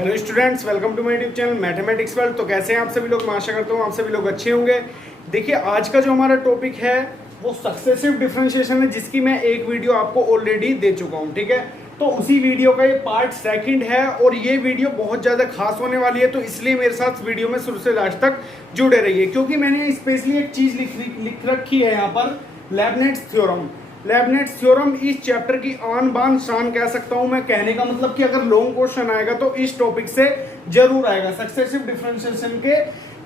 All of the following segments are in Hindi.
Hello students, welcome to my YouTube channel mathematics world. तो कैसे हैं आप सभी लोग? मैं आशा करता हूँ आप सभी लोग अच्छे होंगे। देखिए, आज का जो हमारा टॉपिक है वो सक्सेसिव डिफरेंशिएशन है, जिसकी मैं एक वीडियो आपको ऑलरेडी दे चुका हूँ। ठीक है, तो उसी वीडियो का ये पार्ट सेकंड है और ये वीडियो बहुत ज़्यादा खास होने वाली है, तो इसलिए मेरे साथ वीडियो में शुरू से लास्ट तक जुड़े रहिए, क्योंकि मैंने स्पेशली एक चीज़ लिख रखी है यहाँ पर, लेबनिट्ज़ थ्योरम। लेबनिट्ज़ थ्योरम इस चैप्टर की आन बान शान कह सकता हूं मैं। कहने का मतलब कि अगर लॉन्ग क्वेश्चन आएगा तो इस टॉपिक से जरूर आएगा। सक्सेसिव डिफरेंशिएशन के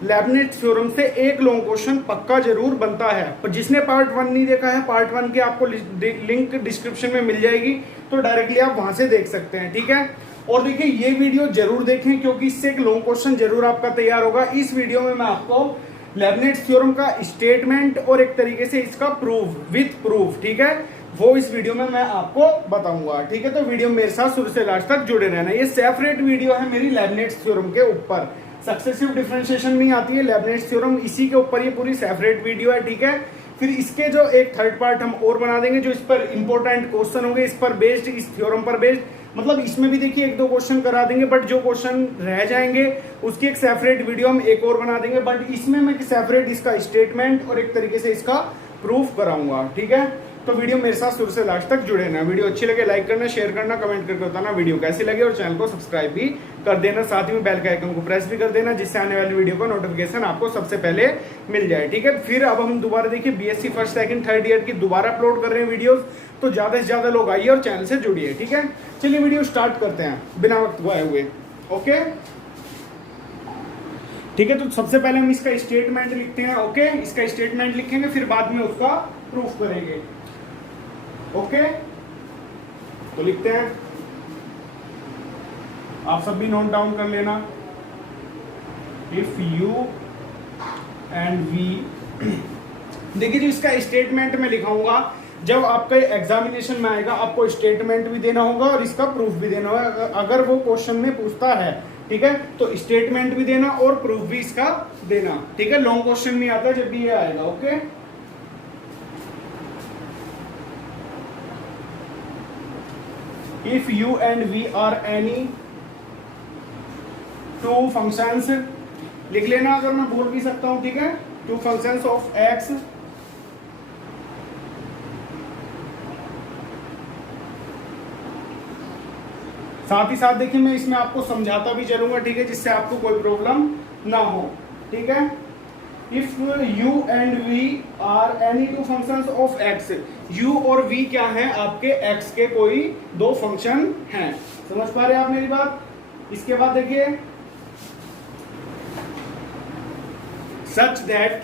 लेबनिट्ज़ थ्योरम से एक लॉन्ग क्वेश्चन पक्का जरूर बनता है। पर जिसने पार्ट 1 नहीं देखा है, पार्ट 1 की आपको लिंक डिस्क्रिप्शन में मिल जाएगी, तो डायरेक्टली आप वहां से देख सकते हैं। ठीक है, और देखिए ये वीडियो जरूर देखें, क्योंकि इससे एक लॉन्ग क्वेश्चन जरूर आपका तैयार होगा। इस वीडियो में मैं आपको लेबनिट्ज़ थ्योरम का स्टेटमेंट और एक तरीके से इसका प्रूफ विथ प्रूफ, ठीक है, वो इस वीडियो में मैं आपको बताऊंगा। ठीक है, तो वीडियो मेरे साथ शुरू से लास्ट तक जुड़े रहना। ये सेपरेट वीडियो है मेरी लेबनिट्ज़ थ्योरम के ऊपर। सक्सेसिव डिफरेंशिएशन नहीं आती है, लेबनिट्ज़ थ्योरम इसी के ऊपर ये पूरी सेपरेट वीडियो है। ठीक है, फिर इसके जो एक थर्ड पार्ट हम और बना देंगे, जो इस पर इंपॉर्टेंट क्वेश्चन होंगे, इस पर बेस्ड, इस थ्योरम पर बेस्ड। मतलब इसमें भी देखिए एक दो क्वेश्चन करा देंगे, बट जो क्वेश्चन रह जाएंगे उसकी एक सेपरेट वीडियो हम एक और बना देंगे। बट इसमें मैं सेपरेट इसका स्टेटमेंट और एक तरीके से इसका प्रूफ कराऊंगा। ठीक है, तो वीडियो मेरे साथ शुरू से लास्ट तक जुड़े रहना। वीडियो अच्छी लगे लाइक करना, शेयर करना, कमेंट करके बताना वीडियो कैसी लगे, और चैनल को सब्सक्राइब भी कर देना। साथ ही में बेल के आइकन को प्रेस भी कर देना, जिससे आने वाली वीडियो का नोटिफिकेशन आपको सबसे पहले मिल जाए। ठीक है, फिर अब हम दोबारा देखिए BSc first second third year की दोबारा अपलोड कर रहे हैं वीडियोस, तो ज्यादा से ज्यादा लोग आइए और चैनल से जुड़िए। ठीक है, चलिए वीडियो स्टार्ट करते हैं बिना वक्त गवाए हुए। ओके, ठीक है, तो सबसे पहले हम इसका स्टेटमेंट लिखते हैं। ओके, इसका स्टेटमेंट लिखेंगे, फिर बाद में उसका प्रूफ करेंगे। ओके, तो लिखते हैं, आप सब भी नोट डाउन कर लेना। इफ यू एंड वी देखिए, जो इसका स्टेटमेंट में लिखाऊंगा, जब आपका एग्जामिनेशन में आएगा आपको स्टेटमेंट भी देना होगा और इसका प्रूफ भी देना होगा, अगर वो क्वेश्चन में पूछता है। ठीक है, तो स्टेटमेंट भी देना और प्रूफ भी इसका देना। ठीक है, लॉन्ग क्वेश्चन नहीं आता जब भी ये आएगा। Okay, if u and v are any two functions, लिख लेना अगर मैं बोल भी सकता हूं। ठीक है, टू फंक्शंस ऑफ एक्स साथ ही साथ देखिए मैं इसमें आपको समझाता भी चलूंगा। ठीक है, जिससे आपको कोई प्रॉब्लम ना हो। ठीक है, if u and v are any two functions of x, u और वी क्या है, आपके एक्स के कोई दो फंक्शन हैं। समझ पा रहे हैं आप मेरी बात? इसके बाद देखिए, such that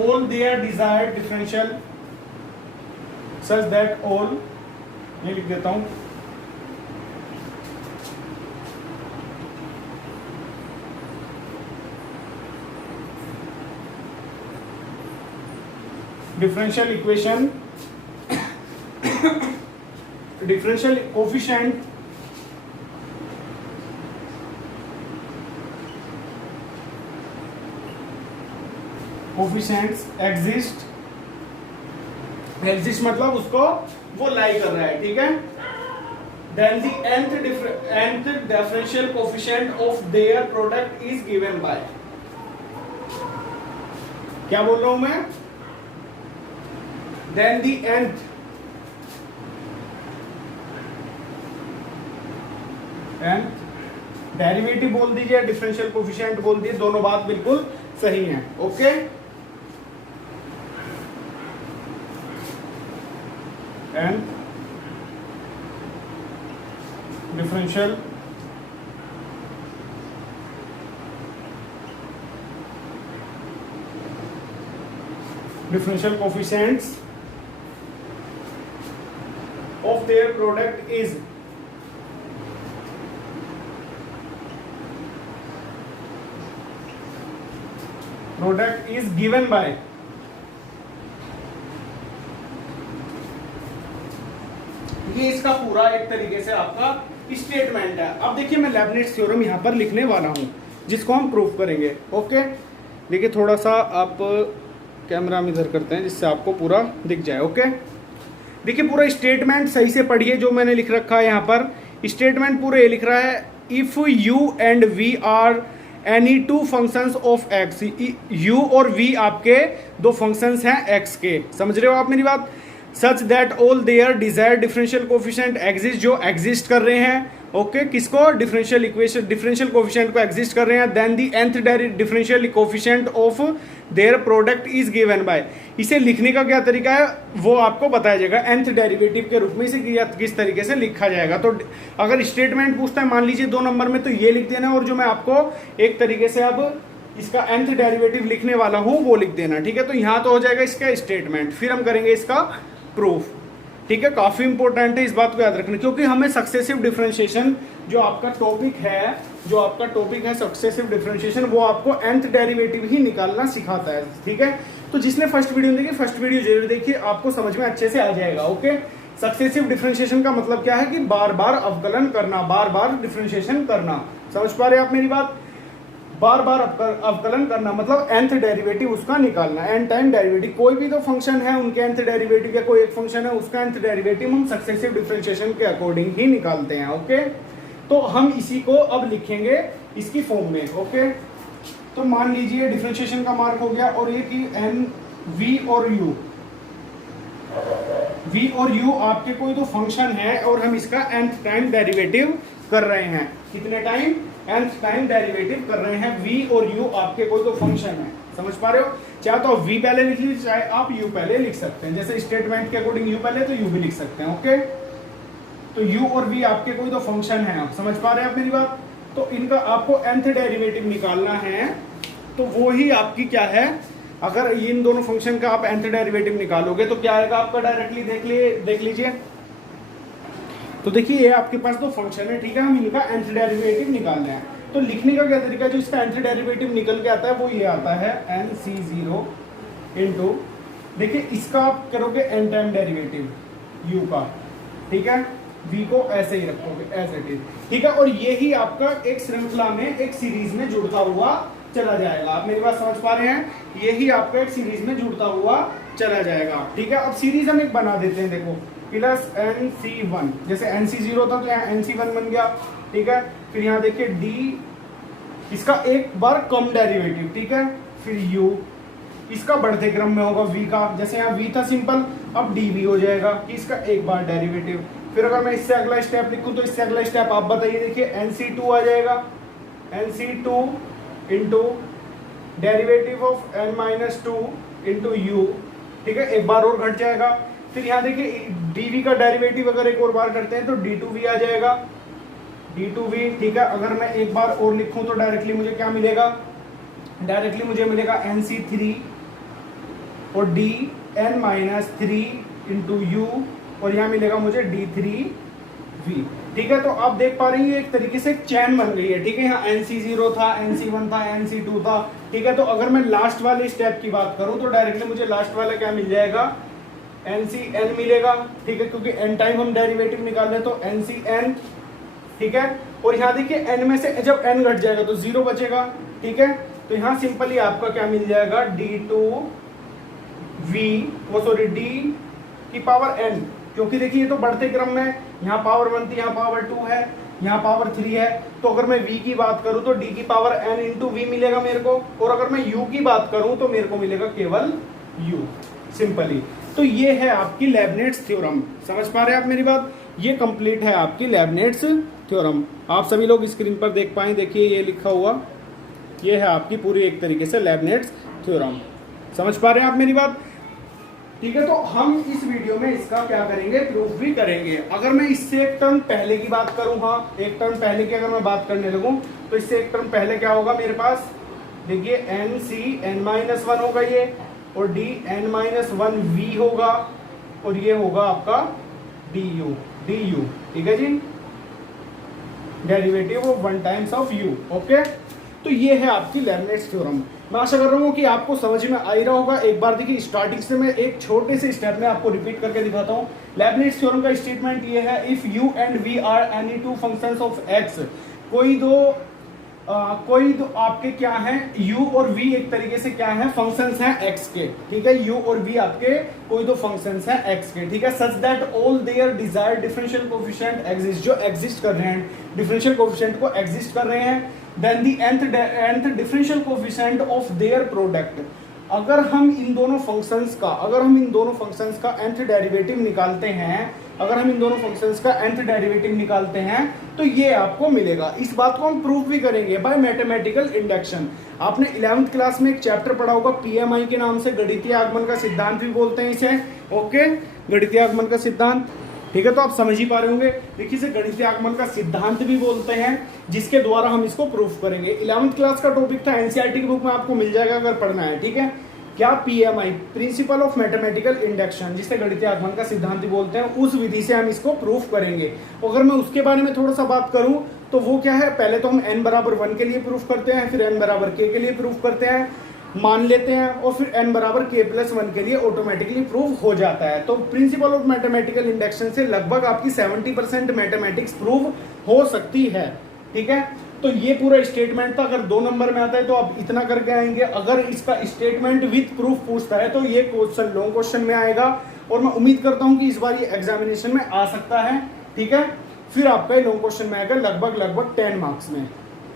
all their desired differential, such that all, ये लिख देता हूं, differential equation, differential coefficient coefficients exist मतलब उसको वो लाई कर रहा है। ठीक है, then the nth differential coefficient of their product is given by, क्या बोल रहा हूं मैं, देन द nth डेरिवेटिव बोल दीजिए, डिफरेंशियल कोफिशिएंट बोल दीजिए, दोनों बात बिल्कुल सही है। Okay, and differential coefficients of their product is given by, ये इसका पूरा एक तरीके से आपका स्टेटमेंट है। अब देखिए मैं लेबनिट्ज़ थ्योरम यहां पर लिखने वाला हूं। जिसको हम प्रूफ करेंगे। ओके, देखिए थोड़ा सा आप कैमरा हम इधर करते हैं जिससे आपको पूरा दिख जाए। ओके, देखिए पूरा स्टेटमेंट सही से पढ़िए जो मैंने लिख रखा है यहाँ पर। स्टेटमेंट पूरा ये लिख रहा है, if u and v are any two functions of x, u और वी आपके दो फंक्शंस हैं एक्स के, समझ रहे हो आप मेरी बात, such that all their desired differential coefficient exist, जो एग्जिस्ट कर रहे हैं। ओके, किसको, डिफरेंशियल इक्वेशन, डिफरेंशियल कोफिशिएंट को एग्जिस्ट कर रहे हैं। Then the nth differential coefficient of their product is given by, इसे लिखने का क्या तरीका है वो आपको बताया जाएगा nth डेरिवेटिव के रूप में इसे किस तरीके से लिखा जाएगा। तो अगर स्टेटमेंट पूछता है मान लीजिए 2 नंबर में, तो ये लिख देना, और जो मैं आपको एक तरीके से अब इसका nth डेरिवेटिव लिखने वाला हूं वो लिख देना। ठीक है, तो यहां तो हो जाएगा इसका स्टेटमेंट, फिर हम करेंगे इसका प्रूफ। ठीक है, काफी इंपॉर्टेंट है, इस बात को याद रखना, क्योंकि हमें सक्सेसिव डिफरेंशिएशन जो आपका टॉपिक है सक्सेसिव डिफरेंशिएशन, वो आपको nth डेरिवेटिव ही निकालना सिखाता है। ठीक है, तो जिसने फर्स्ट वीडियो देखी, फर्स्ट वीडियो जरूर देखिए, आपको समझ में अच्छे से आ जाएगा। ओके, सक्सेसिव डिफरेंशिएशन का मतलब क्या है कि बार बार अवकलन करना, बार बार डिफरेंशिएशन करना, समझ पा रहे हैं आप मेरी बात, बार बार अवकलन करना मतलब nth डेरिवेटिव उसका निकालना। n टाइम डेरिवेटिव, कोई भी तो फंक्शन है उनके nth डेरिवेटिव या कोई एक फंक्शन है उसका nth डेरिवेटिव हम सक्सेसिव डिफरेंशिएशन के अकॉर्डिंग ही निकालते हैं। ओके, तो हम इसी को अब लिखेंगे इसकी फॉर्म में। ओके, तो मान लीजिए डिफरेंशिएशन का मार्क हो गया, और ये कि n v और u आपके कोई तो फंक्शन है और हम इसका nth टाइम डेरिवेटिव कर रहे हैं। कितने टाइम, nth टाइम डेरिवेटिव कर रहे हैं। v और u आपके कोई तो फंक्शन है, समझ पा रहे हो, चाहे तो v पहले लिख लीजिए, चाहे आप u पहले लिख सकते हैं, जैसे स्टेटमेंट के अकॉर्डिंग u पहले तो u भी लिख सकते हैं। ओके, तो u और v आपके कोई तो फंक्शन है, आप समझ पा रहे हैं आप मेरी बात। तो इनका आपको nth डेरिवेटिव निकालना है, तो वो ही आपकी क्या है, अगर इन दोनों फंक्शन का आप nth डेरिवेटिव निकालोगे तो क्या आएगा आपका, डायरेक्टली देख लीजिए। तो देखिए ये आपके पास दो फंक्शन है, ठीक है, हम इनका nth डेरिवेटिव निकालना है। तो लिखने का क्या तरीका है, जो इसका nth डेरिवेटिव निकल के आता है वो ये आता है nc0 इंटू, देखिए इसका आप करोगे n टाइम डेरिवेटिव u का, ठीक है, v को ऐसे ही रखोगे एज इट इज, ठीक है, और यही आपका एक श्रृंखला में, एक सीरीज में जुड़ता हुआ चला जाएगा। आप मेरी बात समझ पा रहे हैं, यही आपका एक सीरीज में जुड़ता हुआ चला जाएगा। ठीक है, अब सीरीज हम एक बना देते हैं, देखो प्लस nc1, जैसे nc0 था तो यहाँ nc1 बन गया। ठीक है, फिर यहाँ देखिए d, इसका एक बार कम डेरिवेटिव, ठीक है, फिर u, इसका बढ़ते क्रम में होगा v का, जैसे यहाँ v था सिंपल, अब dv हो जाएगा कि इसका एक बार डेरिवेटिव। फिर अगर मैं इससे अगला स्टेप लिखूं तो इससे अगला स्टेप आप बताइए, देखिए nc2 आ जाएगा, nc2 into derivative of n-2 into u, ठीक है, एक बार और घट जाएगा। फिर यहाँ देखिए dv का डेरिवेटिव अगर एक और बार करते हैं तो d2v आ जाएगा, d2v, ठीक है। अगर मैं एक बार और लिखूं तो डायरेक्टली मुझे क्या मिलेगा, डायरेक्टली मुझे मिलेगा nc3 और dn-3 इंटू u, और यहाँ मिलेगा मुझे d3v। ठीक है, तो आप देख पा रही हैं एक तरीके से एक चैन बन गई है। ठीक है, यहाँ nc0 था, nc1 था, nc2 था। ठीक है, तो अगर मैं लास्ट वाले स्टेप की बात करूं तो डायरेक्टली मुझे लास्ट वाला क्या मिल जाएगा, ncn मिलेगा। ठीक है, क्योंकि n टाइम हम डेरिवेटिव निकाल रहे तो ncn, ठीक है, और यहाँ देखिए n में से जब n घट जाएगा तो 0 बचेगा। ठीक है, तो यहाँ सिंपली आपका क्या मिल जाएगा, d2v, वो सॉरी d की पावर n, क्योंकि देखिए ये तो बढ़ते क्रम में, यहाँ पावर 1 थी, यहाँ पावर 2 है, यहाँ पावर 3 है। तो अगर मैं v की बात करूँ तो d की पावर n इंटू वी मिलेगा मेरे को, और अगर मैं u की बात करूँ तो मेरे को मिलेगा केवल u, सिंपली। तो ये है आपकी लेबनिट्ज थ्योरम, समझ पा रहे हैं आप मेरी बात, ये कंप्लीट है आपकी लेबनिट्ज थ्योरम। आप सभी लोग स्क्रीन पर देख पाएं, देखिए ये लिखा हुआ, ये है आपकी पूरी एक तरीके से लेबनिट्ज थ्योरम, समझ पा रहे हैं आप मेरी बात। ठीक है, तो हम इस वीडियो में इसका क्या करेंगे, प्रूफ भी करेंगे। अगर मैं इससे एक टर्म पहले की बात करूं, हाँ एक टर्म पहले की अगर मैं बात करने लगूं तो इससे एक टर्म पहले क्या होगा मेरे पास, देखिए nc(n-1) होगा ये, और dn-1v होगा, और ये होगा आपका du, ठीक है जी, derivative of 1 times of u। Okay, तो ये है आपकी लेबनिट्ज थ्योरम। मैं आशा कर रहा हूँ कि आपको समझ में आ ही रहा होगा। एक बार देखिए स्टार्टिंग से मैं एक छोटे से स्टेप में आपको रिपीट करके दिखाता हूँ। लेबनिट्ज थ्योरम का स्टेटमेंट ये है, if u and v are any two functions of x, कोई दो कोई तो आपके क्या है u और v एक तरीके से क्या है फंक्शंस हैं x के, ठीक है। u और v आपके कोई तो फंक्शंस हैं x के, ठीक है। Such that all their desired differential coefficient exist, जो एग्जिस्ट कर रहे हैं डिफरेंशियल कोएफिशिएंट को एग्जिस्ट कर रहे हैं, then the nth differential coefficient of their product. अगर हम इन दोनों फंक्शंस का nth डेरिवेटिव निकालते हैं, तो ये आपको मिलेगा। इस बात को हम प्रूव भी करेंगे बाय मैथमेटिकल इंडक्शन। आपने 11th क्लास में एक चैप्टर पढ़ा होगा पीएमआई के नाम से, गणितीय आगमन का सिद्धांत भी बोलते हैं इसे, ओके, गणितीय आगमन का सिद्धांत, ठीक है। तो आप समझ ही पा रहे होंगे, देखिए इसे गणितीय आगमन का सिद्धांत भी बोलते हैं, जिसके द्वारा हम इसको प्रूफ करेंगे। 11th क्लास का टॉपिक था, एनसीईआरटी की बुक में आपको मिल जाएगा अगर पढ़ना है, ठीक है। क्या PMI, principal of mathematical induction, जिसे गणितीय आगमन का सिद्धांत बोलते हैं, उस विधि से हम इसको प्रूफ करेंगे। अगर मैं उसके बारे में थोड़ा सा बात करूं तो वो क्या है, पहले तो हम n बराबर 1 के लिए प्रूफ करते हैं, फिर n बराबर k के लिए प्रूफ करते हैं, मान लेते हैं, और फिर n बराबर k+1 के लिए ऑटोमेटिकली प्रूफ हो जाता है। तो प्रिंसिपल ऑफ मैथमेटिकल इंडक्शन से लगभग आपकी 70% मैथमेटिक्स प्रूफ हो सकती है, ठीक है। तो ये पूरा स्टेटमेंट था, अगर 2 नंबर में आता है तो आप इतना करके आएंगे। अगर इसका स्टेटमेंट विथ प्रूफ पूछता है तो ये क्वेश्चन लॉन्ग क्वेश्चन में आएगा, और मैं उम्मीद करता हूं कि इस बार ये एग्जामिनेशन में आ सकता है, ठीक है। फिर आपका ये लॉन्ग क्वेश्चन में आएगा लगभग 10 मार्क्स में,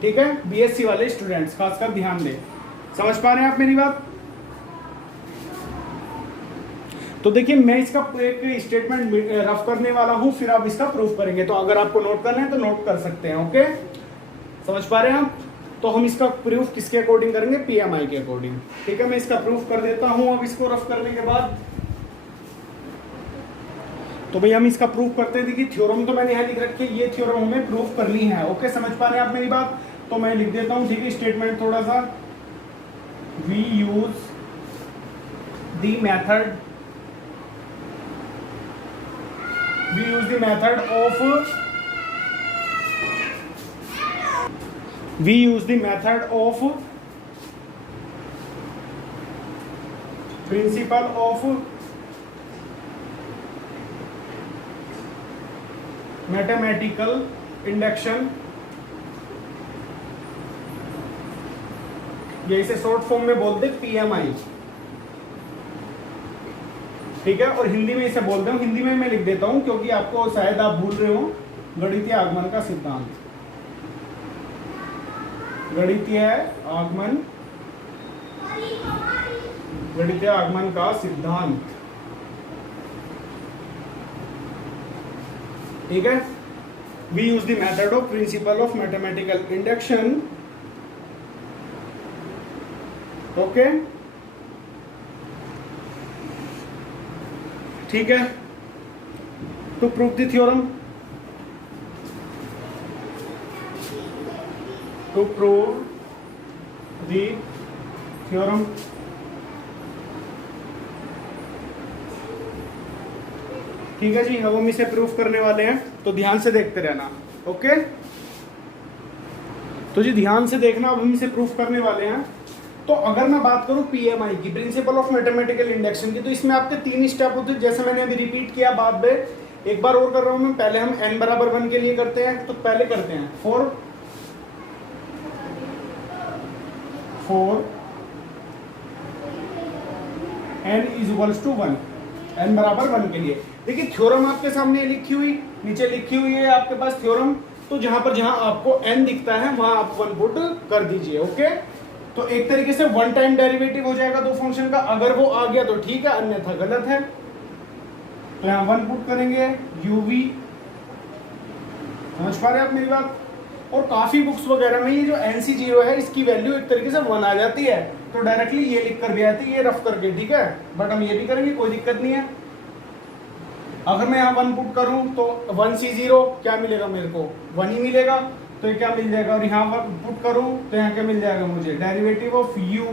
ठीक है। बीएससी वाले स्टूडेंट्स खासकर ध्यान दें। समझ पा रहे हैं आप मेरी बात? तो देखिए मैं इसका एक स्टेटमेंट रफ करने वाला हूं, फिर आप इसका प्रूफ करेंगे। तो अगर आपको नोट करना है तो नोट कर सकते हैं, ओके। समझ पा रहे हैं आप? तो हम इसका प्रूफ किसके अकॉर्डिंग करेंगे, पीएमआई के अकॉर्डिंग, ठीक है। मैं इसका प्रूफ कर देता हूं अब इसको रफ करने के बाद। तो भाई हम इसका प्रूफ करते हैं। देखिए थ्योरम तो मैंने यहाँ लिख रखी है, ये थ्योरम हमें प्रूफ करनी है, ओके। समझ पा रहे हैं आप मेरी बात? तो मैं लिख देता हूं, ठीक है, स्टेटमेंट थोड़ा सा। We use the method of principle of mathematical induction, ये इसे शॉर्ट फॉर्म में बोलते पीएमआई, ठीक है। और हिंदी में इसे बोलते हैं, हिंदी में मैं लिख देता हूं क्योंकि आपको शायद आप भूल रहे हो, गणितीय आगमन का सिद्धांत, गणितीय आगमन का सिद्धांत, ठीक है। We use the method of principle of mathematical induction, okay, ठीक है, to prove the theorem, to prove the theorem, ठीक है जी। अब हम इसे प्रूफ करने वाले हैं, तो ध्यान से देखते रहना, ओके। तो जी ध्यान से देखना, अब हम इसे प्रूफ करने वाले हैं। तो अगर मैं बात करूं पीएमआई की, प्रिंसिपल ऑफ मैथमेटिकल इंडक्शन की, तो इसमें आपके 3 स्टेप होते हैं, जैसे मैंने अभी रिपीट किया बाद में, एक बार और कर रहा हूं मैं। पहले हम n बराबर 1 के लिए करते हैं, तो पहले करते हैं फॉर n = 1, n बराबर 1 के लिए। देखिए थ्योरम आपके सामने लिखी हुई, नीचे लिखी हुई है आपके पास थ्योरम, तो जहां आपको n दिखता है वहां आप 1 पुट कर दीजिए, ओके। तो एक तरीके से 1 टाइम डेरिवेटिव हो जाएगा 2 फंक्शन का, अगर वो आ गया तो ठीक है, अन्यथा गलत है। तो यहां 1 पुट करेंगे, uv, समझ पा रहे हैं आप मेरी बात? और काफी बुक्स वगैरह में ये जो NC0 है इसकी वैल्यू एक तरीके से 1 आ जाती है, तो डायरेक्टली ये लिख कर भी आती है, ये रफ करके, ठीक है। बट हम ये भी करेंगे, कोई दिक्कत नहीं है। अगर मैं यहाँ 1 पुट करूं तो 1C0 क्या मिलेगा मेरे को, 1 ही मिलेगा, तो ये क्या मिल जाएगा। और यहाँ पर पुट करूं तो यहाँ क्या मिल जाएगा मुझे, derivative of u,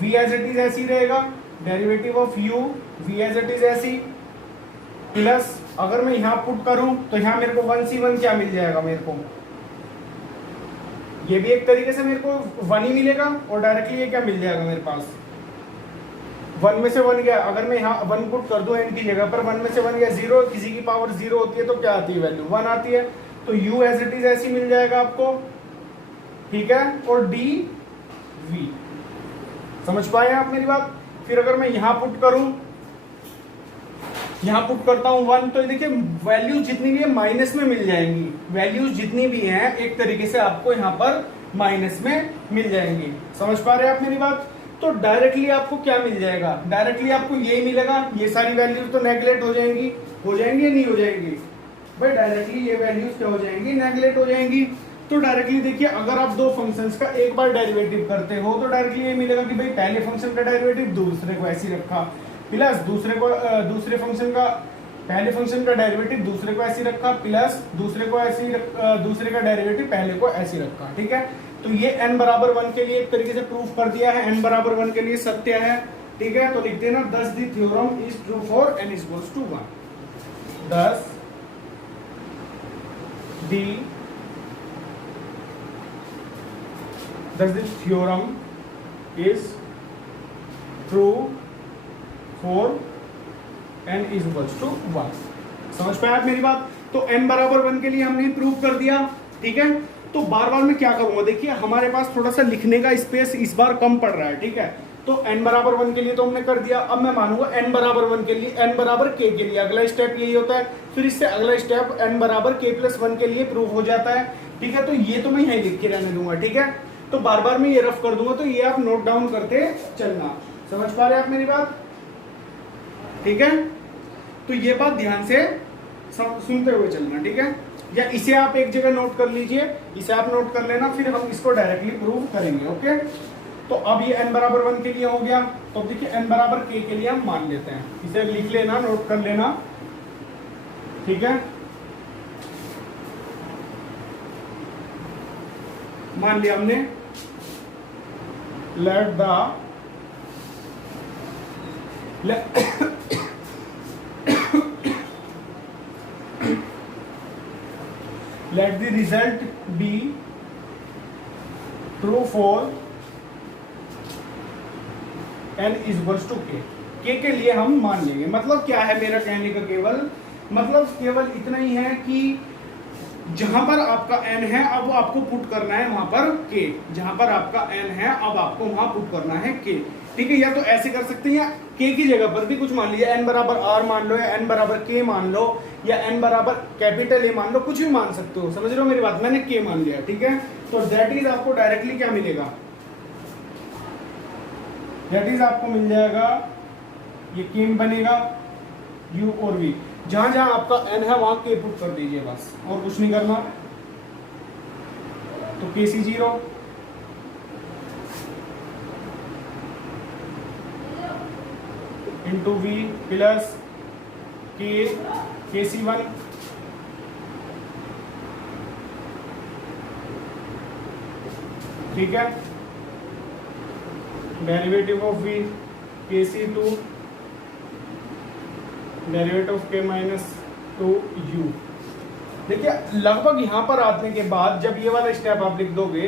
v as it is ऐसी रहेगा, derivative of u, v as it is ऐसी, प्लस अगर मैं यहाँ पुट करूं तो यहाँ मेरे को 1C1 क्या मिल जाएगा मेरे को, ये भी एक तरीके से मेरे को 1 ही मिलेगा, और डायरेक्टली ये क्या मिल जाएगा मेरे पास, 1 में से 1 गया। अगर मैं यहाँ 1 पुट कर दूं n की जगह पर, 1 में से 1 गया 0, किसी की पावर 0 होती है तो क्या आती है वैल्यू, 1 आती है। तो u एज इट इज ऐसी मिल जाएगा आपको, ठीक है, और डी वी। समझ पाए आप मेरी बात? फिर अगर मैं यहां पुट करूं, यहां पुट करता हूं 1, तो देखिए वैल्यूज जितनी भी है माइनस में मिल जाएंगी, वैल्यूज जितनी भी हैं एक तरीके से आपको यहां पर माइनस में मिल जाएंगी। समझ पा रहे हैं आप मेरी बात? तो डायरेक्टली आपको क्या मिल जाएगा? डायरेक्टली आपको यही मिलेगा, ये सारी वैल्यूज तो नेगलेक्ट हो जाएंगी या नहीं हो जाएंगी भाई? डायरेक्टली ये वैल्यूज क्या हो जाएंगी? नेगलेक्ट हो जाएंगी। तो डायरेक्टली देखिए अगर आप दो फंक्शंस का एक बार डेरिवेटिव करते हो तो डायरेक्टली ये मिलेगा कि भाई पहले फंक्शन का डेरिवेटिव दूसरे को ऐसे ही रखा, प्लस दूसरे फंक्शन का पहले फंक्शन का डेरिवेटिव दूसरे को ऐसे रखा, प्लस दूसरे का डेरिवेटिव पहले को ऐसे रखा। ठीक है, तो ये n बराबर 1 के लिए एक तरीके से प्रूफ कर दिया है, n बराबर 1 के लिए सत्य है। ठीक है, तो लिखते हैं ना, thus the theorem is true for n is equals to 1। thus the theorem is true for n is equals to 1। समझ पाए आप मेरी बात? तो n बराबर 1 के लिए हमने प्रूव कर दिया। ठीक है, तो बार बार मैं क्या करूंगा, देखिए हमारे पास थोड़ा सा लिखने का स्पेस इस बार कम पड़ रहा है। ठीक है, तो n बराबर 1 के लिए तो हमने कर दिया, अब मैं मानूंगा n बराबर 1 के लिए, n बराबर k के लिए अगला स्टेप यही होता है, फिर इससे अगला स्टेप n बराबर k प्लस 1 के लिए प्रूव हो जाता है। ठीक है, तो ये तो मैं यही लिख के रहने दूंगा। ठीक है, तो बार बार मैं ये रफ कर दूंगा, तो ये आप नोट डाउन करते चलना। समझ पा रहे हैं आप मेरी बात? ठीक है, तो ये बात ध्यान से सुनते हुए चलना। ठीक है, या इसे आप एक जगह नोट कर लीजिए, इसे आप नोट कर लेना, फिर हम इसको डायरेक्टली प्रूव करेंगे। ओके, तो अब ये n बराबर 1 के लिए हो गया, तो अब देखिए n बराबर k के लिए हम मान लेते हैं, इसे लिख लेना, नोट कर लेना। ठीक है, मान लिया हमने, let the result be true for n is equals to k। के लिए हम मान लेंगे। मतलब क्या है मेरा कहने का केवल इतना ही है कि जहां पर आपका n है अब आपको पुट करना है वहां पर k, जहां पर आपका n है अब आपको वहां पुट करना है k। ठीक है, या तो ऐसे कर सकते हैं, या k की जगह पर भी कुछ मान लीजिए, n बराबर r मान लो, या n बराबर k मान लो, या n बराबर कैपिटल A मान लो, कुछ भी मान सकते हो। समझ रहे हो मेरी बात? मैंने k मान लिया। ठीक है, तो दैट इज आपको डायरेक्टली क्या मिलेगा? दैट इज आपको मिल जाएगा, ये k बनेगा u और v, जहां जहां आपका n है वहां k पुट कर दीजिए बस, और कुछ नहीं करना। तो kc0 into v plus kc1 ठीक है, derivative of v kc2 derivative of k minus 2u। देखिए लगभग यहां पर आने के बाद जब ये वाला स्टेप आप लिख दोगे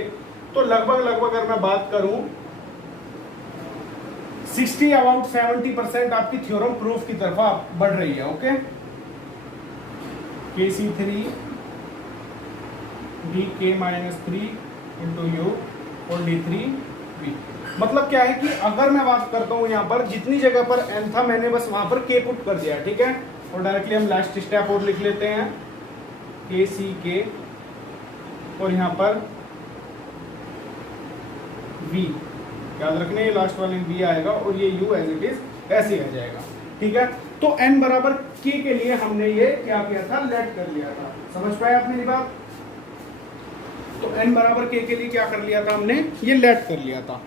तो लगभग अगर मैं बात करूं 60 अबाउट 70% आपकी थ्योरम प्रूफ की तरफ आप बढ़ रही है। Okay, kc3 dk minus 3 into you और d3 v। मतलब क्या है कि अगर मैं बात करता हूं यहां पर जितनी जगह पर n था मैंने बस वहां पर k पुट कर दिया। ठीक है, और डायरेक्टली हम लास्ट स्टेप और लिख लेते हैं, kck और यहां पर v, याद रखने ये लास्ट वाले v आएगा और ये u एज इट इज ऐसे आ जाएगा। ठीक है, तो n बराबर k के लिए हमने ये क्या किया था? लेट कर लिया था। समझ पाए आप मेरी बात? तो n बराबर k के लिए क्या कर लिया था हमने? ये लेट कर लिया था।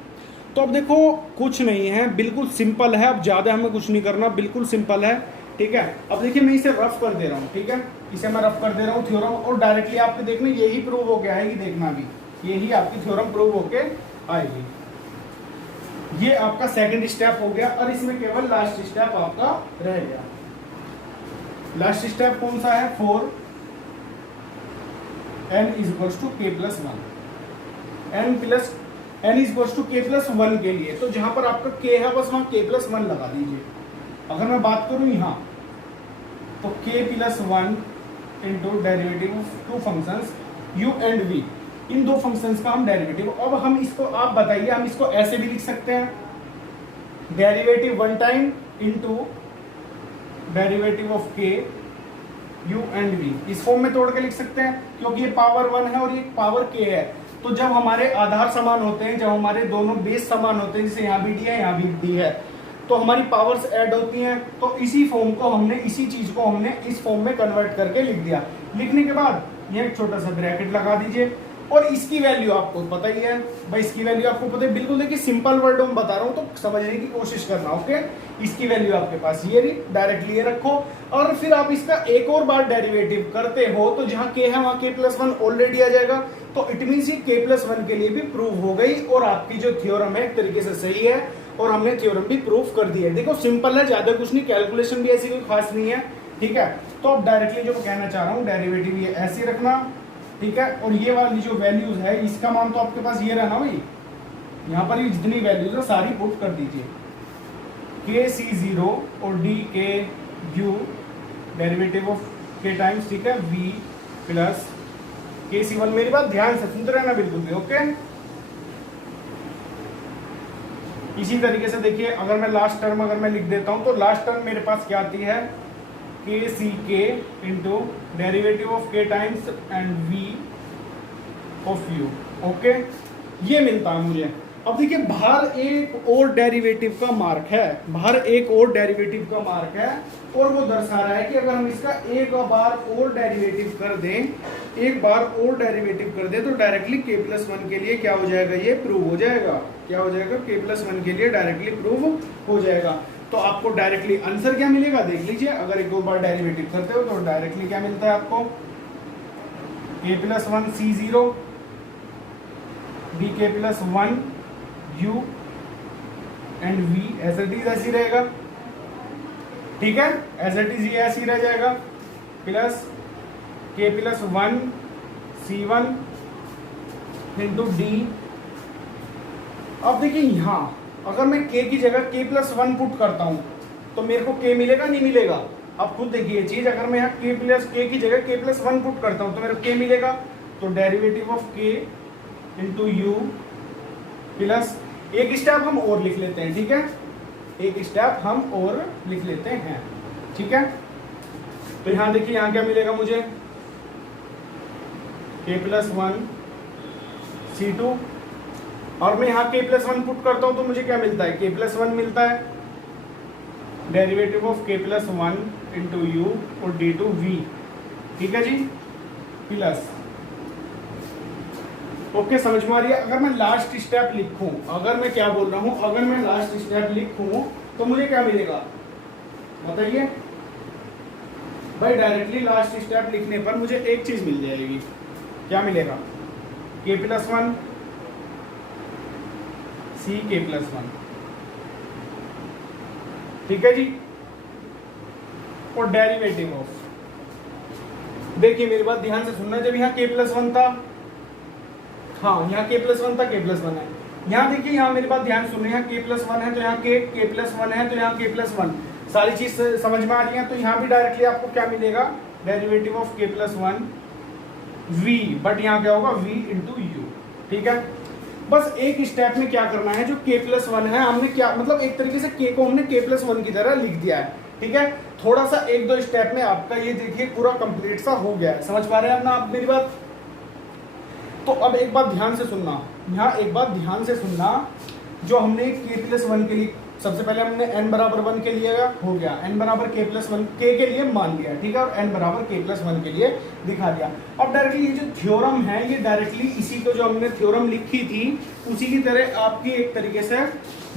तो अब देखो कुछ नहीं है, बिल्कुल सिंपल है, अब ज्यादा हमें कुछ नहीं करना, बिल्कुल सिंपल है। ठीक है, अब देखिए मैं इसे रफ कर दे रहा हूँ। ठीक है, इसे मैं रफ कर दे रहा हूँ थ्योरम, और डायरेक्टली आपके देखना यही प्रूव हो गया है, ये देखना भी यही आपकी थ्योरम प्रूव होके आएगी। ये आपका सेकंड स्टेप हो गया, और इसमें केवल लास्ट स्टेप आपका रह गया। लास्ट स्टेप कौन सा है? 4 n is equals to k plus 1। n is equals to k plus 1 के लिए तो जहां पर आपका k है बस वहां k प्लस 1 लगा दीजिए। अगर मैं बात करूं यहां तो k plus 1 into derivative of two functions u and v। इन दो फंक्शंस का हम डेरिवेटिव, अब हम इसको, आप बताइए, हम इसको ऐसे भी लिख सकते हैं, derivative one time into derivative of के u एंड v, इस फॉर्म में तोड़ के लिख सकते हैं, क्योंकि ये पावर 1 है और ये पावर k है। तो जब हमारे आधार समान होते हैं, जब हमारे दोनों बेस समान होते हैं, जैसे यहाँ भी d है यहाँ भी d है, तो हमारी पावर्स ऐड होती हैं। तो इसी फॉर्म को हमने, इसी चीज को हमने इस फॉर्म में कन्वर्ट करके लिख दिया। लिखने के बाद ये एक छोटा सा ब्रैकेट लगा दीजिए, और इसकी वैल्यू आपको पता ही है भाई, इसकी वैल्यू आपको पता है बिल्कुल। देखिए सिंपल वर्ड में बता रहा हूँ तो समझने की कोशिश करना, ओके। इसकी वैल्यू आपके पास ये रही, डायरेक्टली ये रखो, और फिर आप इसका एक और बार डेरिवेटिव करते हो तो जहां k है वहां k+1 ऑलरेडी आ जाएगा। तो इट मींस ये k+1 के लिए भी प्रूव हो गई, और आपकी जो थ्योरम है एक तरीके से सही है, और हमने थ्योरम भी प्रूव कर दी है। देखो सिंपल है, ज्यादा कुछ नहीं, कैलकुलेशन भी ऐसी कोई खास नहीं है, ठीक है। तो अब डायरेक्टली जो मैं कहना चाह रहा हूँ, डेरिवेटिव ये ऐसे रखना, ठीक है। और ये वाली जो वैल्यूज है, इसका मान तो आपके पास ये रहना भाई, यहाँ पर ये जितनी वैल्यूज है सारी पुट कर दीजिए, k(c)0 और dk(u) derivative of k times, ठीक है, v प्लस k(c)1। मेरी बात ध्यान से सुनते रहना बिल्कुल भी, ओके। इसी तरीके से देखिए, अगर मैं लास्ट टर्म अगर मैं लिख देता हूं, तो लास्ट टर्म मेरे पास क्या आती है, k(c)k into derivative of k times and v of u, okay. ये मिलता है मुझे। अब देखिए बाहर एक और डेरिवेटिव का मार्क है, बाहर एक और डेरिवेटिव का मार्क है, और वो दर्शा रहा है कि अगर हम इसका एक बार और डेरिवेटिव कर दें, एक बार और डेरिवेटिव कर दें, तो डायरेक्टली k+1 के लिए क्या हो जाएगा, ये प्रूव हो जाएगा। क्या हो जाएगा, k+1 के लिए डायरेक्टली प्रूव हो जाएगा। तो आपको डायरेक्टली आंसर क्या मिलेगा देख लीजिए, अगर एक दो बार डेरिवेटिव करते हो तो डायरेक्टली क्या मिलता है आपको, k+1 c0 dk+1 u and v as it is ऐसी रहेगा, ठीक है, एज इट इज ये ऐसी रह जाएगा, plus k+1 c1 into d। अब देखिए यहाँ अगर मैं k की जगह k+1 पुट करता हूं तो मेरे को k मिलेगा नहीं मिलेगा, अब खुद देखिए ये चीज, अगर मैं यहाँ k की जगह k+1 पुट करता हूं तो मेरे को k मिलेगा। तो derivative of k into you plus, एक स्टेप हम और लिख लेते हैं, ठीक है, एक स्टेप हम और लिख लेते हैं, ठीक है। तो यहाँ देखिए यहाँ क्या मिलेगा मुझे, k+1 c2, और मैं यहाँ k+1 पुट करता हूँ तो मुझे क्या मिलता है, k+1 मिलता है, derivative of k+1 into you और d2v, ठीक है जी, प्लस, ओके, समझ में आ रही है। अगर मैं लास्ट स्टेप लिखूं, अगर मैं क्या बोल रहा हूं, अगर मैं लास्ट स्टेप लिखूं तो मुझे क्या मिलेगा बताइए भाई, डायरेक्टली लास्ट स्टेप लिखने पर मुझे एक चीज मिल जाएगी, क्या मिलेगा, k+1 c k+1, ठीक है जी। और डेरिवेटिव ऑफ, देखिए मेरी बात ध्यान से सुनना, जब यहाँ k+1 था, हाँ यहाँ k+1 था, k+1 है, यहाँ देखिए, यहाँ मेरी बात ध्यान सुनिए, यहाँ k+1 है तो यहाँ k+1 है तो यहाँ k+1, सारी चीज समझ में आ रही है। तो यहाँ भी डायरेक्टली आपको क्या मिलेगा, derivative of k+1 v, but यहाँ क्या होगा v इंटू यू, ठीक है। बस एक स्टेप में क्या करना है, जो k+1 है हमने क्या मतलब एक तरीके से k को हमने k+1 की तरह लिख दिया है, ठीक है। थोड़ा सा एक दो स्टेप में आपका ये देखिए पूरा कंप्लीट सा हो गया है, समझ पा रहे हैं ना आप मेरी बात। तो अब एक बात ध्यान से सुनना, यहाँ एक बात ध्यान से सुनना, जो हमने k+1 के लिए सबसे पहले हमने n बराबर 1 के लिए हो गया, n बराबर k+1 k के लिए मान लिया, ठीक है, और n बराबर k+1 के लिए दिखा दिया। अब डायरेक्टली ये जो थ्योरम है, ये डायरेक्टली इसी को जो हमने थ्योरम लिखी थी उसी की तरह आपकी एक तरीके से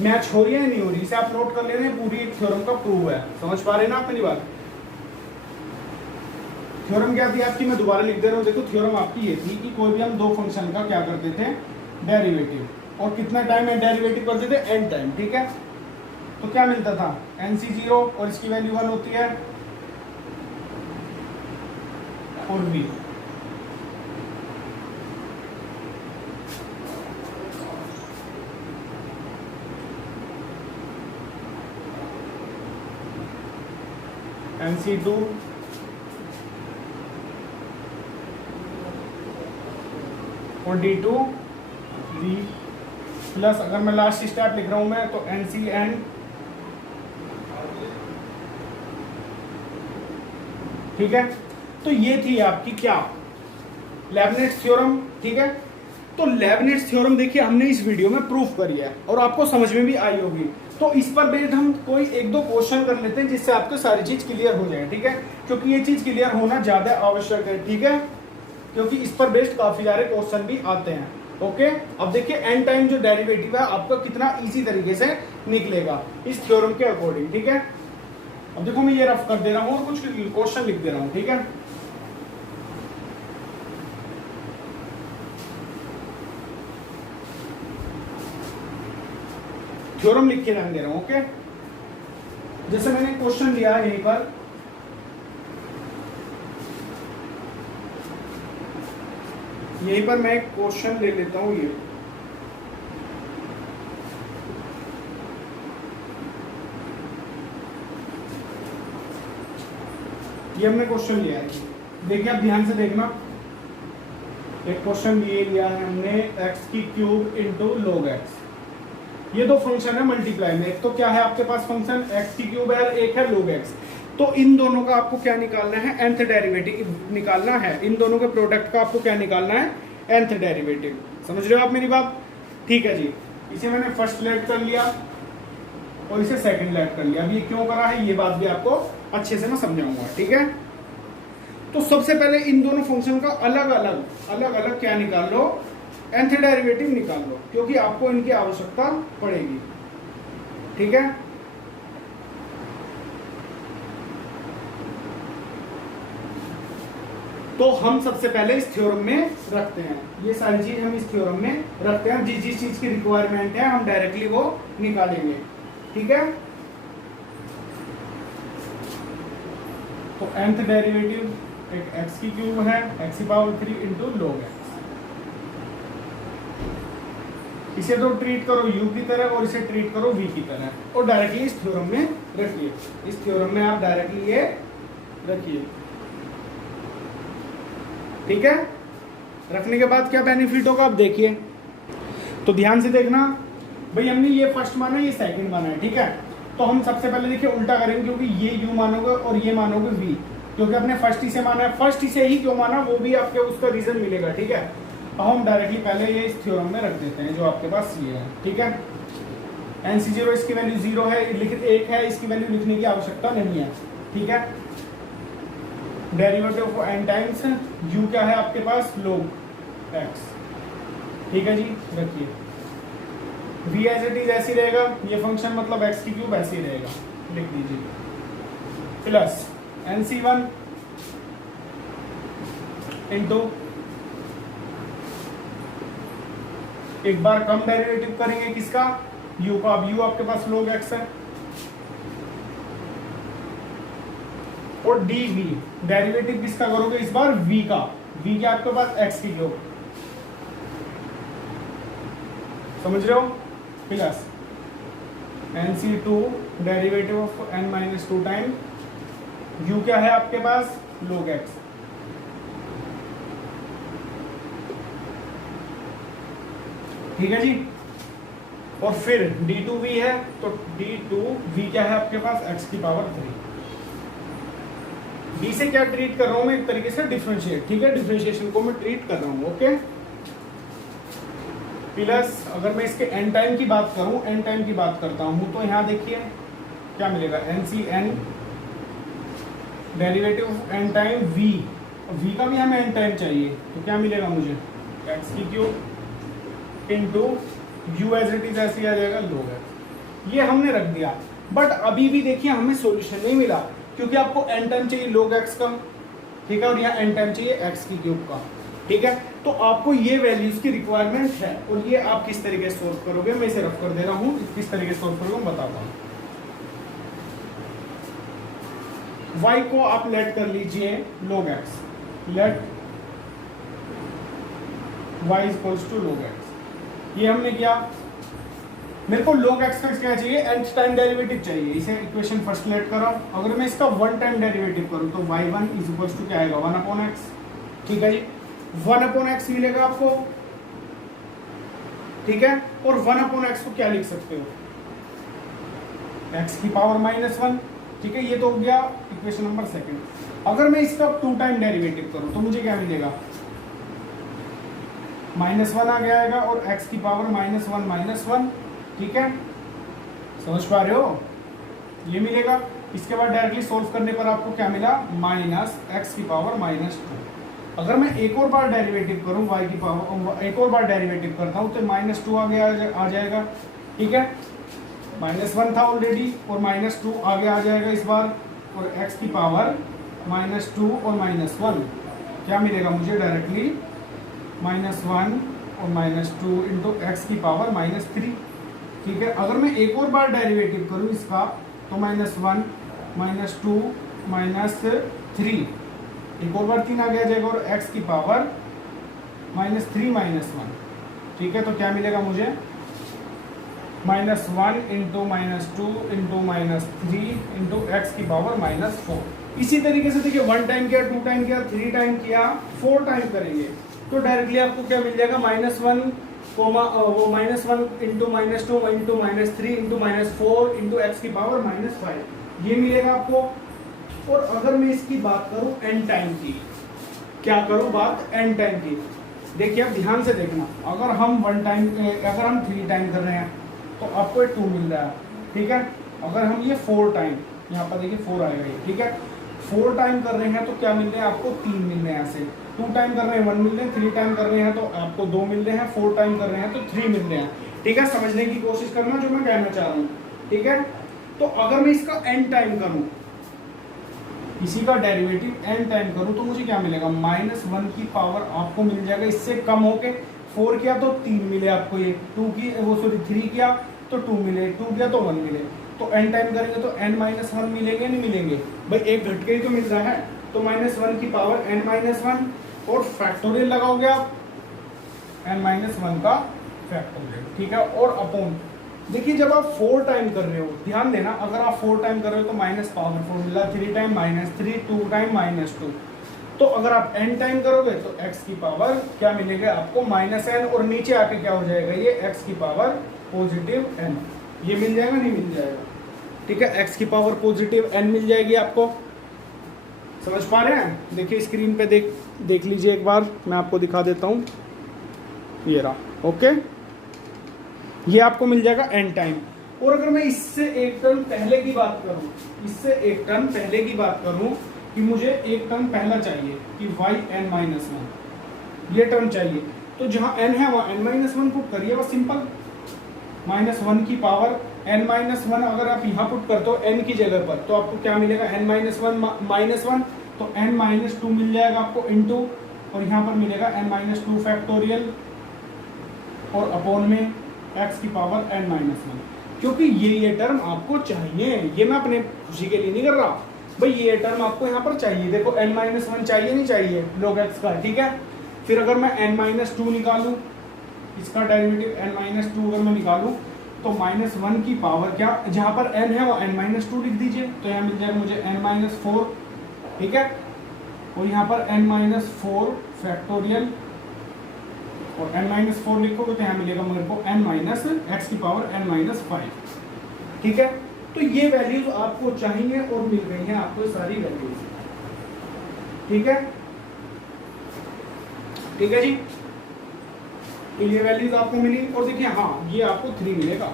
मैच हो रही है नहीं हो रही, इसे आप नोट कर लेना, पूरी एक थ्योरम का प्रूव है, समझ पा रहे हैं ना आप मेरी बात। थ्योरम क्या थी आपकी, मैं दोबारा लिख दे रहा हूँ, देखो थ्योरम आपकी ये थी कि कोई भी हम दो फंक्शन का क्या करते थे, डेरिवेटिव, और कितना टाइम में डेरिवेटिव करते थे, n टाइम, ठीक है। तो क्या मिलता था, nc0 और इसकी वैल्यू 1 होती है, और v, nc2 और d2v प्लस, अगर मैं लास्ट स्टेप लिख रहा हूं मैं, तो NCN ठीक है। तो ये थी आपकी क्या, लेबनिट्ज थ्योरम। ठीक है, तो लेबनिट्ज थ्योरम देखिए हमने इस वीडियो में प्रूफ करी है और आपको समझ में भी आई होगी। तो इस पर बेस्ड हम कोई एक दो क्वेश्चन कर लेते हैं जिससे आपको सारी चीज क्लियर हो जाए। ठीक है, क्योंकि ये चीज क्लियर होना ज्यादा आवश्यक है। ठीक है, क्योंकि इस पर बेस्ड काफी सारे क्वेश्चन भी आते हैं। ओके, अब देखिए एन टाइम जो डेरिवेटिव है आपका कितना इजी तरीके से निकलेगा इस थ्योरम के अकॉर्डिंग। ठीक है, अब देखो मैं ये रफ कर दे रहा हूँ और कुछ क्वेश्चन लिख दे रहा हूँ। ठीक है, थ्योरम लिख के ध्यान दे रहा हूं। ओके, जैसे मैंने क्वेश्चन लिया है यहीं पर, मैं एक क्वेश्चन ले लेता हूं। ये हमने क्वेश्चन लिया है, देखिए आप ध्यान से देखना। एक क्वेश्चन ये लिया है हमने, एक्स की क्यूब इंटू log x। ये दो फंक्शन है मल्टीप्लाई में, एक तो क्या है आपके पास फंक्शन एक्स की क्यूब है, एक है log x। तो इन दोनों का आपको क्या निकालना है, nth डेरिवेटिव निकालना है। इन दोनों के प्रोडक्ट का आपको क्या निकालना है, nth डेरिवेटिव। समझ रहे हो आप मेरी बात? ठीक है जी, इसे मैंने फर्स्ट लेट कर लिया और इसे सेकंड लेट कर लिया। अब ये क्यों करा है ये बात भी आपको अच्छे से मैं समझाऊंगा। ठीक है, तो सबसे पहले इन दोनों फंक्शन का अलग अलग क्या निकाल लो, nth डेरिवेटिव निकाल लो, क्योंकि आपको इनकी आवश्यकता पड़ेगी। ठीक है, तो हम सबसे पहले इस थ्योरम में रखते हैं, ये सारी चीज हम इस थ्योरम में रखते हैं। जिस जिस चीज की रिक्वायरमेंट है हम डायरेक्टली वो निकालेंगे। ठीक है, तो nth डेरिवेटिव एक x की क्यूब है, x की पावर 3 इंटू log x। इसे तो ट्रीट करो u की तरह और इसे ट्रीट करो v की तरह और डायरेक्टली इस थ्योरम में रखिए। इस थ्योरम में आप डायरेक्टली ये रखिए। ठीक है, रखने के बाद क्या बेनिफिट होगा आप देखिए, तो ध्यान से देखना भाई। हमने ये फर्स्ट माना, ये सेकंड माना है। ठीक है, तो हम सबसे पहले देखिए उल्टा करेंगे, क्योंकि ये u मानोगे और ये मानोगे v, क्योंकि आपने फर्स्ट ही से माना है। फर्स्ट ही से ही क्यों माना वो भी आपके उसका रीजन मिलेगा। ठीक है, अब हम डायरेक्टली पहले ये इस थ्योरम में रख देते हैं जो आपके पास ये है। ठीक है, NC0 इसकी वैल्यू 0 है, लिख 1 है, इसकी वैल्यू लिखने की आवश्यकता नहीं है। ठीक है, derivative of n times u क्या है आपके पास, log x। ठीक है जी, रखिए v एज इट इज ऐसी रहेगा, ये फंक्शन मतलब x की क्यूब ऐसी रहेगा, लिख दीजिए, प्लस NC1 इंटू, एक बार कम डेरिवेटिव करेंगे किसका, u का। अब u आपके पास log x है, और dv डेरिवेटिव किसका करोगे इस बार, v का। v क्या आपके पास, x की क्यूब। समझ रहे हो, plus NC2 derivative of n-2 time u क्या है आपके पास, log x। ठीक है जी, और फिर d2v है, तो d2v क्या है आपके पास, x की पावर 3। d से क्या ट्रीट कर रहा हूं मैं, एक तरीके से डिफरेंशिएट। ठीक है, डिफरेंशिएशन को मैं ट्रीट कर रहा हूं। ओके, प्लस अगर मैं इसके n टाइम की बात करूं, n टाइम की बात करता हूं, तो यहां देखिए क्या मिलेगा, NCn derivative of n time v। v का भी हमें n टाइम चाहिए, तो क्या मिलेगा मुझे, x की cube into u as it is ऐसे आ जाएगा log x। ये हमने रख दिया, बट अभी भी देखिए हमें सॉल्यूशन नहीं मिला, क्योंकि आपको n टाइम चाहिए log x का। ठीक है, और यहाँ n टाइम चाहिए x की क्यूब का। ठीक है, तो आपको ये वैल्यूज की रिक्वायरमेंट है, और ये आप किस तरीके से सोल्व करोगे, मैं इसे रफ कर दे रहा हूँ, किस तरीके से सोल्व करोगे मैं बताता हूँ। y को आप लेट कर लीजिए log x, let y equals to log x। ये हमने किया, मेरे को log x का क्या चाहिए, nth टाइम डेरिवेटिव चाहिए, इसे इक्वेशन फर्स्ट लेट करो। अगर मैं इसका वन टाइम डेरिवेटिव करूं तो y1 इज इक्वल्स टू क्या आएगा, 1/x। ठीक है जी, 1/x मिलेगा आपको, ठीक है। और 1/x को क्या लिख सकते हो, x की पावर -1, ठीक है। ये तो हो गया इक्वेशन नंबर सेकंड। अगर मैं इसका 2 टाइम डेरिवेटिव करूं तो मुझे क्या मिलेगा, -1 आ गया आएगा और x की पावर -1, ठीक है, समझ पा रहे हो, ये मिलेगा। इसके बाद डायरेक्टली सोल्व करने पर आपको क्या मिला, -x की पावर -2। अगर मैं एक और बार डेरिवेटिव करूं y की पावर, एक और बार डेरिवेटिव करता हूं तो -2 आ जाएगा, ठीक है। -1 था ऑलरेडी और -2 आगे आ जाएगा इस बार, और x की पावर -2 और -1 क्या मिलेगा मुझे डायरेक्टली, -1 और -2 इंटू एक्स की पावर -3, ठीक है। अगर मैं एक और बार डेरिवेटिव करूं इसका तो -1 -2 -3, एक और बार 3 आ गया जाएगा और x की पावर -3 -1, ठीक है। तो क्या मिलेगा मुझे, -1 इंटू -2 इंटू -3 इंटू एक्स की पावर -4। इसी तरीके से देखिए 1 टाइम किया, 2 टाइम किया, 3 टाइम किया, 4 टाइम करेंगे तो डायरेक्टली आपको क्या मिल जाएगा, -1 वो -1 into -2 into -3 into -4 into x की पावर -5, ये मिलेगा आपको। और अगर मैं इसकी बात करूं n टाइम की, क्या करूं बात n टाइम की, देखिए अब ध्यान से देखना, अगर हम 1 टाइम, अगर हम 3 टाइम कर रहे हैं तो आपको 2 मिल रहा है, ठीक है। अगर हम ये 4 टाइम, यहाँ पर देखिए 4 आएगा ये, ठीक है, 4 टाइम कर रहे हैं तो क्या मिल रहे हैं आपको, 3 मिल रहे हैं ऐसे। 2 टाइम कर रहे हैं 1 मिल रहे हैं, 3 टाइम कर रहे हैं तो आपको 2 मिल रहे हैं, 4 टाइम कर रहे हैं तो 3 मिल रहे हैं, ठीक है। समझने की कोशिश करना जो मैं कहना चाह रहा हूँ, ठीक है। तो अगर मैं इसका n टाइम करूँ, इसी का डेरिवेटिव n टाइम करूँ तो मुझे क्या मिलेगा, -1 की पावर आपको मिल जाएगा, इससे कम होके 4 किया तो 3 मिले आपको, ये 2 की वो सॉरी 3 किया तो 2 मिले, 2 किया तो 1 मिले। तो n टाइम करेंगे तो n-1 मिलेंगे, नहीं मिलेंगे भाई, एक घटके ही तो मिल रहा है। तो -1 की पावर n-1 और फैक्टोरियल लगाओगे आप n-1 का फैक्टोरियल, ठीक है। और अपॉन, देखिए जब आप 4 टाइम कर रहे हो, ध्यान देना, अगर आप 4 टाइम कर रहे हो तो माइनस पावर 4 मिला, 3 टाइम -3, 2 टाइम -2। तो अगर आप n टाइम करोगे तो x की पावर क्या मिलेगा आपको, -n, और नीचे आके क्या हो जाएगा, ये x की पावर +n, ये मिल जाएगा, नहीं मिल जाएगा, ठीक है। x की पावर +n मिल जाएगी आपको, समझ पा रहे हैं। देखिए स्क्रीन पे देख लीजिए एक बार, मैं आपको दिखा देता हूँ, ये रहा, ओके, ये आपको मिल जाएगा n टाइम। और अगर मैं इससे एक टर्म पहले की बात करूं, इससे एक टर्म पहले की बात करूं कि मुझे एक टर्म पहला चाहिए कि yn-1, ये टर्म चाहिए, तो जहां n है वहां n-1 पुट करिए, बस सिंपल। -1 की पावर n-1 अगर आप यहाँ पुट करते हो n की जगह पर तो आपको क्या मिलेगा, n-1 तो n-2 मिल जाएगा आपको इंटू, और यहाँ पर मिलेगा n-2 फैक्टोरियल और अपॉन में x की पावर n-1, क्योंकि ये टर्म आपको चाहिए, ये मैं अपने खुशी के लिए नहीं कर रहा भाई, ये टर्म आपको यहाँ पर चाहिए। देखो n-1 चाहिए, नहीं चाहिए log x का, ठीक है। फिर अगर मैं n-2 निकालूं, इसका डेरिवेटिव n-2 अगर मैं निकालूं तो -1 की पावर क्या, जहां पर n है वो n-2 लिख दीजिए, तो यहाँ मिल जाएगा मुझे n-4, ठीक है। और यहाँ पर n-4 फैक्टोरियल और n-4 लिखोगे तो यहाँ मिलेगा मेरे को x की पावर n-5, ठीक है। तो ये वैल्यूज आपको चाहिए और मिल गई हैं आपको सारी वैल्यूज, ठीक है, ठीक है जी। तो ये वैल्यूज आपको मिली, और देखिए हाँ ये आपको 3 मिलेगा,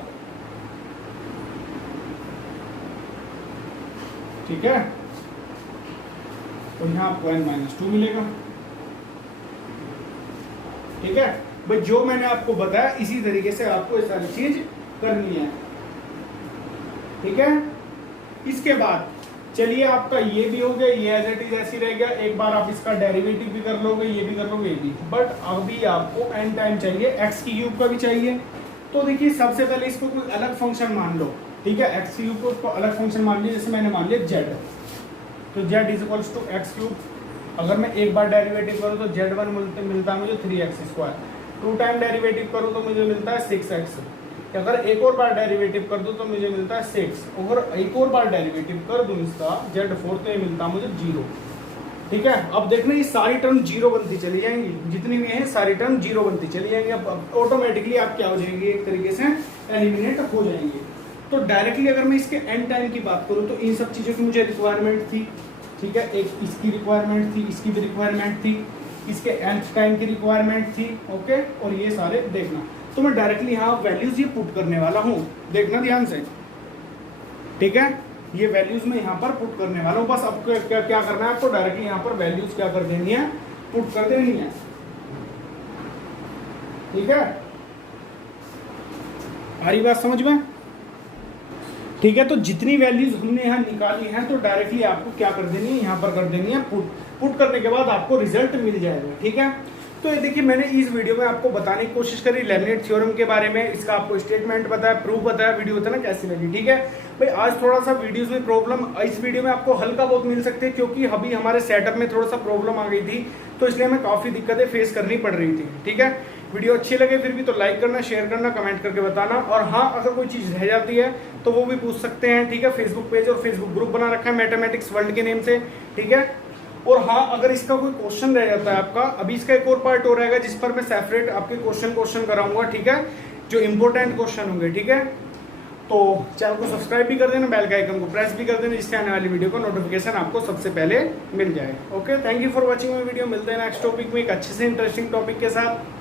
ठीक है। तो यहाँ आपको n-2 मिलेगा, ठीक है भाई। जो मैंने आपको बताया इसी तरीके से आपको ये सारी चीज करनी है, ठीक है। इसके बाद चलिए आपका ये भी हो गया, ये एज इट इज ऐसी रह गया, एक बार आप इसका डेरिवेटिव भी कर लोगे, ये भी कर लोगे, ये भी। बट अभी आपको n टाइम चाहिए, x की क्यूब का भी चाहिए। तो देखिए सबसे पहले इसको कोई अलग फंक्शन मान लो, ठीक है, x क्यूब को उसको अलग फंक्शन मान लिया, जैसे मैंने मान लिया z, तो z = x³। अगर मैं एक बार डेरिवेटिव करूँ तो z1 मिलता है मुझे 3x², 2 टाइम डेरिवेटिव करूँ तो मुझे मिलता है 6x, अगर एक और बार डेरिवेटिव कर दूं तो मुझे मिलता है 6, अगर एक और बार डेरिवेटिव कर दूं इसका z4 तो ये मिलता है मुझे 0, ठीक है। अब देखना ये सारी टर्म जीरो बनती चली जाएंगी, जितनी भी हैं सारी टर्म जीरो बनती चली जाएंगी। अब ऑटोमेटिकली आप क्या हो जाएंगे, एक तरीके से एलिमिनेट हो जाएंगे। तो डायरेक्टली अगर मैं इसके एंड टाइम की बात करूं तो इन सब चीज़ों की मुझे रिक्वायरमेंट थी, ठीक है। एक इसकी रिक्वायरमेंट थी, इसकी भी रिक्वायरमेंट थी, इसके एंड टाइम की रिक्वायरमेंट थी, ओके। और ये सारे देखना, तो मैं डायरेक्टली यहाँ वैल्यूज ये पुट करने वाला हूँ, देखना ध्यान से, ठीक है। ये वैल्यूज मैं यहाँ पर पुट करने वाला हूँ। बस अब क्या करना है आपको, डायरेक्टली यहाँ पर वैल्यूज क्या कर देनी है, पुट कर देनी है, ठीक है। आ रही बात समझ में, ठीक है। तो जितनी वैल्यूज हमने यहाँ निकाली हैं तो डायरेक्टली आपको क्या कर देनी है, यहाँ पर कर देनी है पुट करने के बाद आपको रिजल्ट मिल जाएगा, ठीक है। तो ये देखिए मैंने इस वीडियो में आपको बताने की कोशिश करी लेमनेट थ्योरम के बारे में, इसका आपको स्टेटमेंट बताया, प्रूफ बताया, वीडियो बताना कैसी लगी, ठीक है भाई। आज थोड़ा सा वीडियोस में प्रॉब्लम, इस वीडियो में आपको हल्का बहुत मिल सकते हैं क्योंकि अभी हमारे सेटअप में थोड़ा सा प्रॉब्लम आ गई थी, तो इसलिए हमें काफ़ी दिक्कतें फेस करनी पड़ रही थी, ठीक है। वीडियो अच्छी लगे फिर भी तो लाइक करना, शेयर करना, कमेंट करके बताना। और हाँ, अगर कोई चीज़ रह जाती है तो वो भी पूछ सकते हैं, ठीक है। फेसबुक पेज और फेसबुक ग्रुप बना रखा है मैथमेटिक्स वर्ल्ड के नेम से, ठीक है। और हाँ, अगर इसका कोई क्वेश्चन रह जाता है आपका, अभी इसका एक और पार्ट हो रहेगा जिस पर मैं सेपरेट आपके क्वेश्चन कराऊंगा, ठीक है, जो इंपॉर्टेंट क्वेश्चन होंगे, ठीक है। तो चैनल को सब्सक्राइब भी कर देना, बेल का आइकन को प्रेस भी कर देना, जिससे आने वाली वीडियो का नोटिफिकेशन आपको सबसे पहले मिल जाए। Okay, thank you for watching my video. मिलते हैं नेक्स्ट टॉपिक में एक अच्छे से इंटरेस्टिंग टॉपिक के साथ।